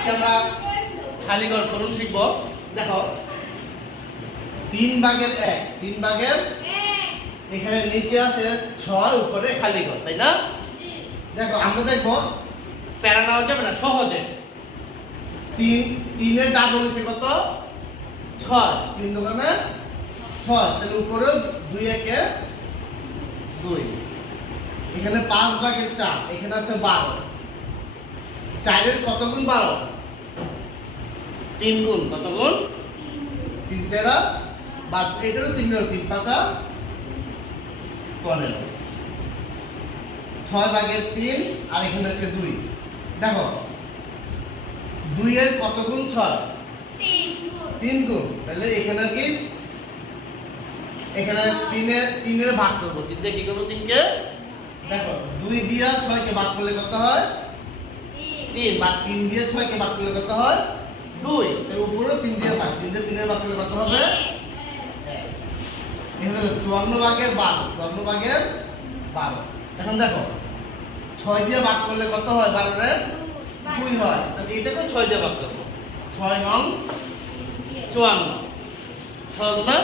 আজকে আমরা খালি ঘর করুন শিখব। দেখো 3 ভাগের 1, 3 ভাগের এখানে নিচে আছে 6, উপরে খালি ঘর, তাই না? দেখো আমরা দেখো প্যারা নেওয়া যাবে না, সহজে 3 এর ডাবল হচ্ছে কত? 6, 3 দোকানে 6, তাহলে উপরে 2 একে 2, এখানে 5 ভাগের 4, এখানে আছে 12, 4 এর কত গুণ 12? 3 গুণ, কত গুণ? 3 4 বাদ, এটারও 3 এর 3 5 15, 6 ভাগের 3 আর এখানে আছে 2। দেখো 2 এর কত গুণ 6? 3 গুণ, তাহলে এখানে কি এখানে 3 এর ভাগ করব, 3 দিয়ে কি করব? 3 কে দেখো 2 দিয়ে 6 কে ভাগ করলে কত হয়? 3, বা 3 দিয়ে 6 কে ভাগ করলে কত হয়? 2, তাহলে উপরে 3 দিয়ে ভাগ, 3 দিয়ে 3 এর ভাগ করলে কত হবে? 1। এখানে 54 ভাগের 12, 54 ভাগের 12। এখন দেখো 6 দিয়ে ভাগ করলে কত হয়? 12 এর 2 হয়, তাহলে এটাকে 6 দিয়ে ভাগ করব, 6 9 54, সহজ না?